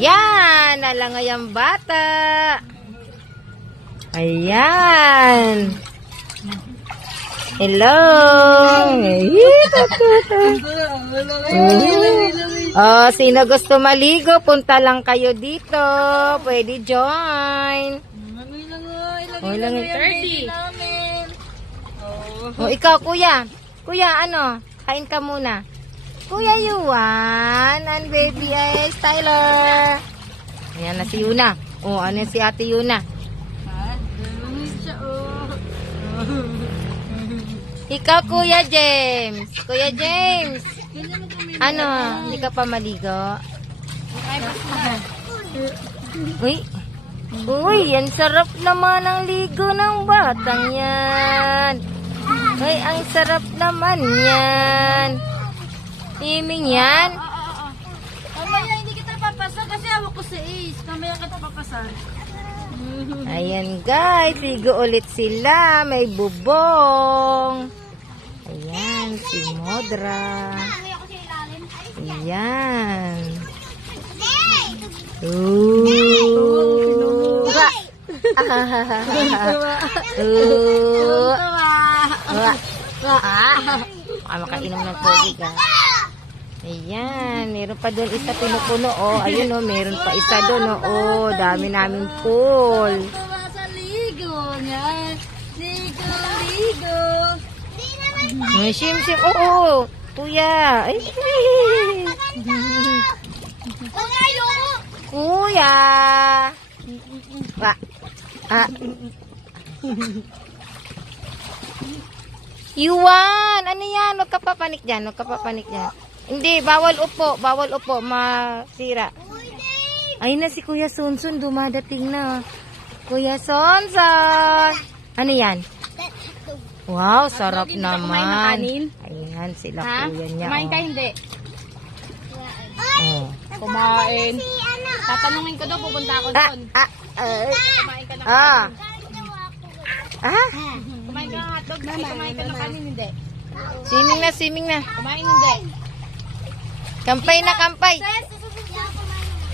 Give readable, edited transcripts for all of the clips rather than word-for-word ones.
Ayan, nalangay ang bata. Ayan. Hello. Oh, sino gusto maligo? Punta lang kayo dito. Pwede join. Oh, lang 30. Oh, ikaw, kuya. Kuya, ano? Kain ka muna. Kuya Yuan and baby Ace Tyler. Ayan na si Yuna. Oh, ano si Ate Yuna? Ikaw, Kuya James. Kuya James. Ano? Hindi ka pa maligo? Uy. Uy, ang sarap naman ang ligo ng batang yan. Uy, ang sarap naman yan. Iming yan? Mamaya hindi kita papasan kasi hawak ko sa Ace. Mamaya kita papasan. Ayan guys, ligo ulit sila. May bubong. Ayan, si Modra. Ayan. Makainom ng tubig ah. Ayan, meron pa doon isa pinupuno oh. Ayun oh, meron pa isa doon oh. Dami naming pool. Sa ligo niya. Ligo. May sim-sim. Oo, kuya. Ay. Kuya. Yuan, ano yan? Huwag ka papanik dyan. Huwag ka papanik dyan. Hindi, bawal upo. Bawal upo. Masira. Ayun na si Kuya Sonson. Dumadating na. Kuya Sonson. Ano yan? Wow, sarap naman. Ayan, sila kuya niya. Kumain ka hindi? Oh. Kumain. Tatanungin ko daw, pupunta ako doon. Kumain ka ng kanin. Kumain ka ng hotdog, kumain ka ng kanin hindi? Swimming na. Kumain hindi? Kampay na, kampay.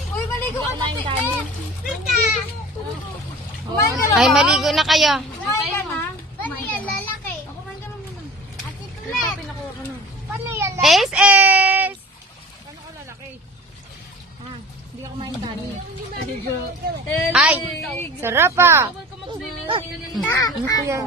Uy, maligo ka na kanin. Ay, maligo na kayo. Kumain ka na. Paano yan lalaki? Kumain ka na muna. Ate Tulet. Pinakuha ka na. Paano yan lalaki? Ace! Paano ka lalaki? Hindi ka kumain kanin. Ay, sarap ah. Bawal ka magsiling. Ano po yan?